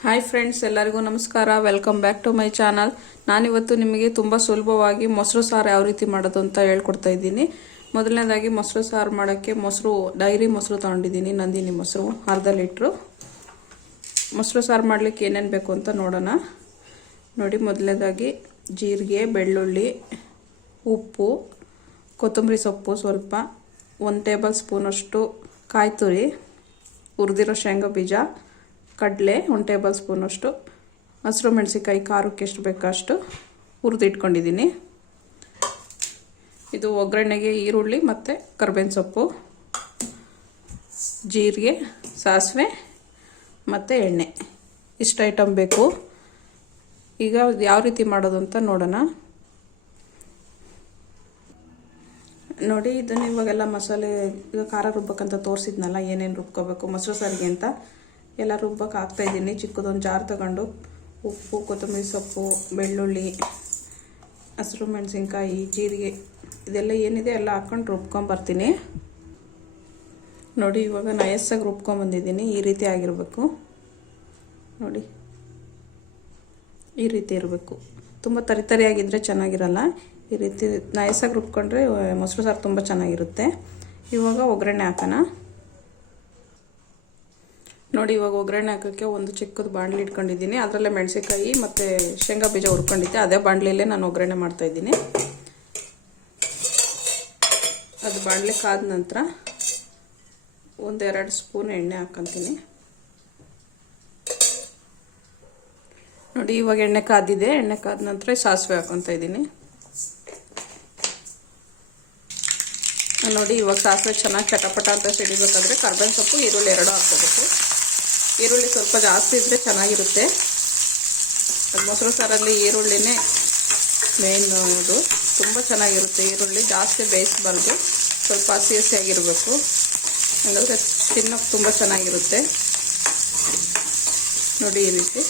Hi friends ಎಲ್ಲರಿಗೂ ನಮಸ್ಕಾರ. Welcome back to my channel ನಾನಿವತ್ತು ನಿಮಗೆ ತುಂಬ ಸುಲಭವಾಗಿ ಮೊಸರು ಸಾರು ಯಾವ ರೀತಿ ಮಾಡೋದು ಅಂತ ಹೇಳ್ಕೊಡ್ತಾ ಇದ್ದೀನಿ. ಮೊದಲನೇದಾಗಿ ಮೊಸರು ಸಾರು ಮಾಡೋಕ್ಕೆ ಮೊಸರು, ಡೈರಿ ಮೊಸರು ತೊಗೊಂಡಿದ್ದೀನಿ, ನಂದಿನಿ ಮೊಸರು, ಅರ್ಧ ಲೀಟ್ರು. ಮೊಸರು ಸಾರು ಮಾಡಲಿಕ್ಕೆ ಏನೇನು ಬೇಕು ಅಂತ ನೋಡೋಣ. ನೋಡಿ, ಮೊದಲನೇದಾಗಿ ಜೀರಿಗೆ, ಬೆಳ್ಳುಳ್ಳಿ, ಉಪ್ಪು, ಕೊತ್ತಂಬರಿ ಸೊಪ್ಪು ಸ್ವಲ್ಪ, ಒಂದು ಟೇಬಲ್ ಸ್ಪೂನಷ್ಟು ಕಾಯಿ ತುರಿ ಹುರಿದಿರೋ ಶೇಂಗಾ ಬೀಜ ಕಡಲೆ, ಒಂದು ಟೇಬಲ್ ಸ್ಪೂನಷ್ಟು ಹಸಿರು ಮೆಣಸಿಕಾಯಿ ಖಾರಕ್ಕೆ ಎಷ್ಟು ಬೇಕೋ ಅಷ್ಟು ಹುರಿದಿಟ್ಕೊಂಡಿದ್ದೀನಿ ಇದು ಒಗ್ಗರಣೆಗೆ ಈರುಳ್ಳಿ ಮತ್ತು ಕರ್ಬೇವಿನ ಸೊಪ್ಪು, ಜೀರಿಗೆ, ಸಾಸಿವೆ ಮತ್ತು ಎಣ್ಣೆ. ಇಷ್ಟು ಐಟಮ್ ಬೇಕು. ಈಗ ಯಾವ ರೀತಿ ಮಾಡೋದು ಅಂತ ನೋಡೋಣ. ನೋಡಿ, ಇದನ್ನು ಇವಾಗೆಲ್ಲ ಮಸಾಲೆ, ಈಗ ಖಾರ ರುಬ್ಬಕ್ಕಂತ ತೋರಿಸಿದ್ನಲ್ಲ, ಏನೇನು ರುಬ್ಕೋಬೇಕು, ಮೊಸರು ಸಾರಿಗೆ ಅಂತ. ಎಲ್ಲ ರುಬ್ಬಕ್ಕೆ ಹಾಕ್ತಾಯಿದ್ದೀನಿ ಚಿಕ್ಕದೊಂದು ಜಾರ್ ತಗೊಂಡು ಉಪ್ಪು, ಕೊತ್ತಂಬರಿ ಸೊಪ್ಪು, ಬೆಳ್ಳುಳ್ಳಿ, ಹಸಿರು ಮೆಣಸಿನ್ಕಾಯಿ, ಜೀರಿಗೆ ಇದೆಲ್ಲ ಏನಿದೆ ಎಲ್ಲ ಹಾಕ್ಕೊಂಡು ರುಬ್ಕೊಂಬರ್ತೀನಿ ನೋಡಿ, ಇವಾಗ ನಯಸ್ಸಾಗಿ ರುಬ್ಕೊಂಬಂದಿದ್ದೀನಿ ಈ ರೀತಿ ಆಗಿರಬೇಕು. ನೋಡಿ, ಈ ರೀತಿ ಇರಬೇಕು. ತುಂಬ ತರಿತರಿಯಾಗಿದ್ದರೆ ಚೆನ್ನಾಗಿರಲ್ಲ. ಈ ರೀತಿ ನಯಸ್ಸಾಗಿ ರುಬ್ಕೊಂಡ್ರೆ ಮೊಸರು ಸಾರು ತುಂಬ ಚೆನ್ನಾಗಿರುತ್ತೆ. ಇವಾಗ ಒಗ್ಗರಣೆ ಹಾಕೋಣ. ನೋಡಿ, ಇವಾಗ ಒಗ್ಗರಣೆ ಹಾಕೋಕ್ಕೆ ಒಂದು ಚಿಕ್ಕದು ಬಾಂಡ್ಲಿ ಇಟ್ಕೊಂಡಿದ್ದೀನಿ. ಅದರಲ್ಲೇ ಮೆಣಸಿನ್ಕಾಯಿ ಮತ್ತು ಶೇಂಗಾ ಬೀಜ ಹುರ್ಕೊಂಡಿದ್ದೆ. ಅದೇ ಬಾಣಲಿಯಲ್ಲೇ ನಾನು ಒಗ್ಗರಣೆ ಮಾಡ್ತಾಯಿದ್ದೀನಿ ಅದು ಬಾಂಡ್ಲಿ ಕಾದ ನಂತರ ಒಂದೆರಡು ಸ್ಪೂನ್ ಎಣ್ಣೆ ಹಾಕೊತೀನಿ. ನೋಡಿ, ಇವಾಗ ಎಣ್ಣೆ ಕಾದಿದೆ. ಎಣ್ಣೆ ಕಾದ ನಂತರ ಸಾಸಿವೆ ಹಾಕೊತಾ ಇದ್ದೀನಿ. ನೋಡಿ, ಇವಾಗ ಸಾಸಿವೆ ಚೆನ್ನಾಗಿ ಚಟಪಟ ಅಂತ ಸಿಡಿಬೇಕಾದ್ರೆ ಕರ್ಬೇವಿನ ಸೊಪ್ಪು, ಈರುಳ್ಳಿ ಎರಡು ಹಾಕ್ಕೋಬೇಕು. ಈರುಳ್ಳಿ ಸ್ವಲ್ಪ ಜಾಸ್ತಿ ಇದ್ದರೆ ಚೆನ್ನಾಗಿರುತ್ತೆ. ಮೊಸರು ಸಾರಲ್ಲಿ ಈರುಳ್ಳಿನೇ ಮೇನ್ ಇದು. ತುಂಬ ಚೆನ್ನಾಗಿರುತ್ತೆ ಈರುಳ್ಳಿ, ಜಾಸ್ತಿ ಬೇಯಿಸಬಾರ್ದು. ಸ್ವಲ್ಪ ಹಸಿ ಹಸಿಯಾಗಿರಬೇಕು ಹಾಗಾದರೆ ತಿನ್ನೋಕ್ಕೆ ತುಂಬ ಚೆನ್ನಾಗಿರುತ್ತೆ. ನೋಡಿ ಈ ರೀತಿ.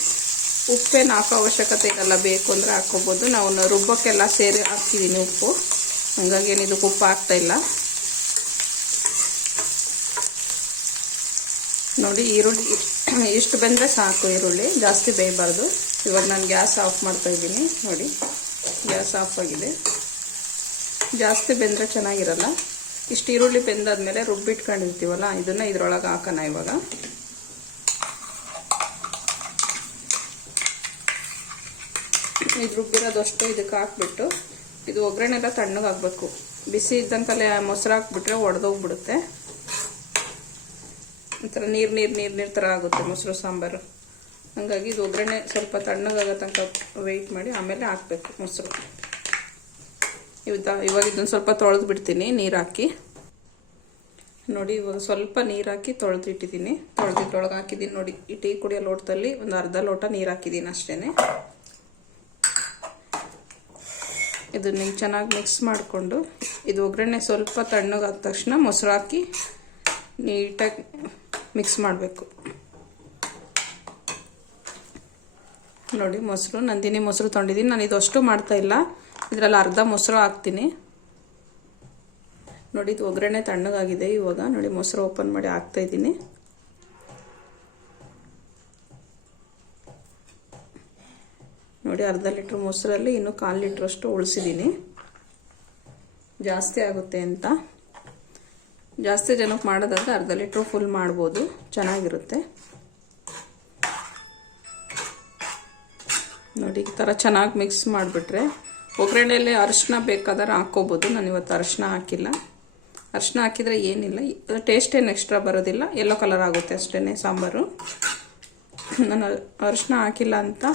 ಉಪ್ಪೇನು ಹಾಕೋ ಅವಶ್ಯಕತೆ ಇರಲ್ಲ, ಬೇಕು ಅಂದರೆ ಹಾಕ್ಕೋಬೋದು ನಾವು ರುಬ್ಬಕ್ಕೆಲ್ಲ ಸೇರಿ ಹಾಕ್ತಿದ್ದೀನಿ ಉಪ್ಪು. ಹಂಗಾಗಿ ಏನು ಇದಕ್ಕೆ ಉಪ್ಪು ಹಾಕ್ತಾ ನೋಡಿ ಈರುಳ್ಳಿ, ಇಷ್ಟು ಬೆಂದರೆ ಸಾಕು ಈರುಳ್ಳಿ, ಜಾಸ್ತಿ ಬೇಯಬಾರ್ದು. ಇವಾಗ ನಾನು ಗ್ಯಾಸ್ ಆಫ್ ಮಾಡ್ತಾ ಇದ್ದೀನಿ, ನೋಡಿ. ಗ್ಯಾಸ್ ಆಫ್ ಆಗಿದೆ. ಜಾಸ್ತಿ ಬೆಂದರೆ ಚೆನ್ನಾಗಿರಲ್ಲ. ಇಷ್ಟು ಈರುಳ್ಳಿ ಬೆಂದಾದ್ಮೇಲೆ ರುಬ್ಬಿಟ್ಕೊಂಡಿರ್ತೀವಲ್ಲ, ಇದನ್ನು ಇದ್ರೊಳಗೆ ಹಾಕೋಣ ಇವಾಗ. ಇದು ರುಬ್ಬಿರೋದಷ್ಟು ಇದಕ್ಕೆ ಹಾಕ್ಬಿಟ್ಟು, ಇದು ಒಗ್ಗರಣೆಲ್ಲ ತಣ್ಣಗಾಗಬೇಕು. ಬಿಸಿ ಇದ್ದಂತಲೇ ಮೊಸರು ಹಾಕ್ಬಿಟ್ರೆ ಒಡೆದೋಗ್ಬಿಡುತ್ತೆ. ಒಂಥರ ನೀರು ನೀರು ನೀರು ನೀರು ಥರ ಆಗುತ್ತೆ ಮೊಸರು, ಸಾಂಬಾರು. ಹಾಗಾಗಿ ಇದು ಒಗ್ಗರಣೆ ಸ್ವಲ್ಪ ತಣ್ಣಗಾಗೋ ತನಕ ವೆಯ್ಟ್ ಮಾಡಿ ಆಮೇಲೆ ಹಾಕ್ಬೇಕು ಮೊಸರು. ಇವತ್ತ ಇವಾಗ ಇದನ್ನು ಸ್ವಲ್ಪ ತೊಳೆದು ಬಿಡ್ತೀನಿ ನೀರು ಹಾಕಿ. ನೋಡಿ ಇವಾಗ ಸ್ವಲ್ಪ ನೀರು ಹಾಕಿ ತೊಳೆದು ಇಟ್ಟಿದ್ದೀನಿ. ತೊಳೆದಿಟ್ಟೊಳಗೆ ಹಾಕಿದ್ದೀನಿ ನೋಡಿ. ಈ ಟೀ ಕುಡಿಯೋ ಲೋಟದಲ್ಲಿ ಒಂದು ಅರ್ಧ ಲೋಟ ನೀರು ಹಾಕಿದ್ದೀನಿ ಅಷ್ಟೇ ಇದನ್ನ ಚೆನ್ನಾಗಿ ಮಿಕ್ಸ್ ಮಾಡಿಕೊಂಡು, ಇದು ಒಗ್ಗರಣೆ ಸ್ವಲ್ಪ ತಣ್ಣಗಾದ ತಕ್ಷಣ ಮೊಸರು ಹಾಕಿ ನೀಟಾಗಿ ಮಿಕ್ಸ್ ಮಾಡಬೇಕು. ನೋಡಿ, ಮೊಸರು, ನಂದಿನಿ ಮೊಸರು ತೊಗೊಂಡಿದ್ದೀನಿ ನಾನು ಇದಷ್ಟು ಮಾಡ್ತಾ ಇಲ್ಲ. ಇದರಲ್ಲಿ ಅರ್ಧ ಮೊಸರು ಹಾಕ್ತೀನಿ. ನೋಡಿ, ಇದು ಒಗ್ಗರಣೆ ತಣ್ಣಗಾಗಿದೆ ಇವಾಗ. ನೋಡಿ, ಮೊಸರು ಓಪನ್ ಮಾಡಿ ಹಾಕ್ತಾ ಇದ್ದೀನಿ. ನೋಡಿ, ಅರ್ಧ ಲೀಟ್ರ್ ಮೊಸರಲ್ಲಿ ಇನ್ನು ಕಾಲು ಲೀಟ್ರಷ್ಟು ಉಳಿಸಿದ್ದೀನಿ. ಜಾಸ್ತಿ ಆಗುತ್ತೆ ಅಂತ. ಜಾಸ್ತಿ ಜನಕ್ಕೆ ಮಾಡೋದಾದ್ರೆ ಅರ್ಧ ಲೀಟ್ರ್ ಫುಲ್ ಮಾಡ್ಬೋದು. ಚೆನ್ನಾಗಿರುತ್ತೆ. ನೋಡಿ, ಈ ಥರ ಚೆನ್ನಾಗಿ ಮಿಕ್ಸ್ ಮಾಡಿಬಿಟ್ರೆ ಒಗ್ಗರಣೆಯಲ್ಲಿ ಅರಿಶಿನ ಬೇಕಾದ್ರೆ ಹಾಕ್ಕೋಬೋದು. ನಾನು ಇವತ್ತು ಅರಿಶಿನ ಹಾಕಿಲ್ಲ. ಅರಿಶಿನ ಹಾಕಿದರೆ ಏನಿಲ್ಲ. ಟೇಸ್ಟ್ ಏನು ಎಕ್ಸ್ಟ್ರಾ ಬರೋದಿಲ್ಲ. ಎಲ್ಲೋ ಕಲರ್ ಆಗುತ್ತೆ ಅಷ್ಟೇ ಸಾಂಬಾರು. ನಾನು ಅರಿಶಿನ ಹಾಕಿಲ್ಲ ಅಂತ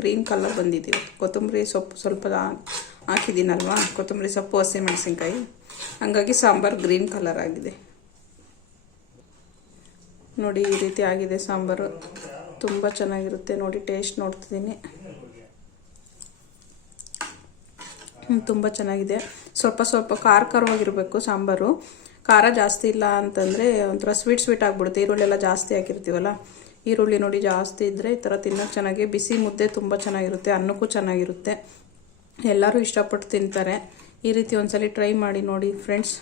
ಗ್ರೀನ್ ಕಲರ್ ಬಂದಿದ್ದೀವಿ ಕೊತ್ತಂಬರಿ ಸೊಪ್ಪು ಸ್ವಲ್ಪ ಹಾಕಿದ್ದೀನಲ್ವಾ? ಕೊತ್ತಂಬರಿ ಸೊಪ್ಪು ಹಸಿ ಮೆಣಸಿನ್ಕಾಯಿ. ಹಾಗಾಗಿ ಸಾಂಬಾರು ಗ್ರೀನ್ ಕಲರ್ ಆಗಿದೆ. ನೋಡಿ, ಈ ರೀತಿ ಆಗಿದೆ ಸಾಂಬಾರು. ತುಂಬ ಚೆನ್ನಾಗಿರುತ್ತೆ. ನೋಡಿ, ಟೇಸ್ಟ್ ನೋಡ್ತಿದ್ದೀನಿ. ತುಂಬ ಚೆನ್ನಾಗಿದೆ. ಸ್ವಲ್ಪ ಸ್ವಲ್ಪ ಖಾರ ಖಾರವಾಗಿರಬೇಕು ಸಾಂಬಾರು. ಖಾರ ಜಾಸ್ತಿ ಇಲ್ಲ ಅಂತಂದರೆ ಒಂಥರ ಸ್ವೀಟ್ ಸ್ವೀಟ್ ಆಗಿಬಿಡುತ್ತೆ. ಈರುಳ್ಳಿ ಎಲ್ಲ ಜಾಸ್ತಿ ಹಾಕಿರ್ತೀವಲ್ಲ? ಈರುಳ್ಳಿ ನೋಡಿ ಜಾಸ್ತಿ ಇದ್ದರೆ ಈ ಥರ ತಿನ್ನೋಕ್ಕೆ ಚೆನ್ನಾಗಿ. ಬಿಸಿ ಮುದ್ದೆ ತುಂಬ ಚೆನ್ನಾಗಿರುತ್ತೆ. ಅನ್ನಕ್ಕೂ ಚೆನ್ನಾಗಿರುತ್ತೆ. ಎಲ್ಲರೂ ಇಷ್ಟಪಟ್ಟು ತಿಂತಾರೆ. ಈ ರೀತಿ ಒಂದ್ಸಲಿ ಟ್ರೈ ಮಾಡಿ ನೋಡಿ ಫ್ರೆಂಡ್ಸ್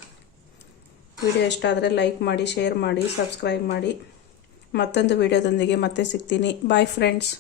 ವಿಡಿಯೋ ಇಷ್ಟ ಆದರೆ ಲೈಕ್ ಮಾಡಿ ಶೇರ್ ಮಾಡಿ ಸಬ್ಸ್ಕ್ರೈಬ್ ಮಾಡಿ. ಮತ್ತೊಂದು ವಿಡಿಯೋದೊಂದಿಗೆ ಮತ್ತೆ ಸಿಗ್ತೀನಿ. Bye friends